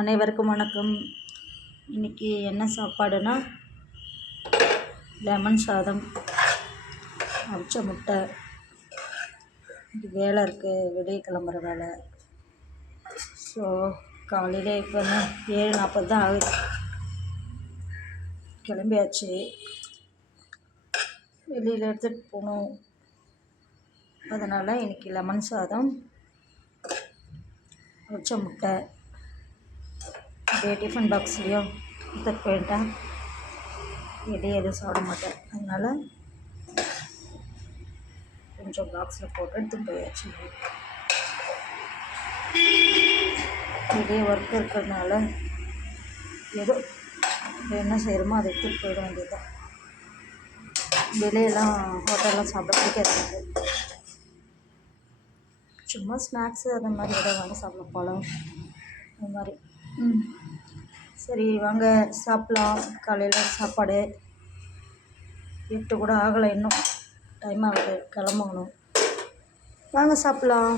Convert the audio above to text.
அனைவருக்கும் வணக்கம். இன்றைக்கி என்ன சாப்பாடுனா லெமன் சாதம், அவிச்ச முட்டை. இது வேலை இருக்குது, வெளியே கிளம்புற வேலை. ஸோ காலையில் இப்போ 7:40 தான் ஆகுது, கிளம்பியாச்சு. வெளியில் எடுத்துகிட்டு போகணும். அதனால் இன்றைக்கி லெமன் சாதம், அவிச்ச முட்டை அப்படியே டிஃபன் பாக்ஸ்லேயும் எடுத்துகிட்டு போயிட்டேன். வெளியே எதுவும் சாப்பிட மாட்டேன், அதனால் கொஞ்சம் பாக்ஸில் போட்டு எடுத்துகிட்டு போயாச்சு. வெளியே ஒர்க் இருக்கிறதுனால ஏதோ என்ன செய்கிறோமோ அதை எடுத்துகிட்டு போயிட வேண்டியதுதான். வெளியெல்லாம் ஹோட்டல்லாம் சாப்பிட பிடிக்காது எனக்கு. சும்மா ஸ்நாக்ஸு அந்த மாதிரி ஏதோ வாங்கி சாப்பிட பழம் அந்த மாதிரி. சரி வாங்க சாப்பிட்லாம். காலையில் சாப்பாடு 8 கூட ஆகலை, இன்னும் டைம் ஆகுது, கிளம்பணும். வாங்க சாப்பிட்லாம்.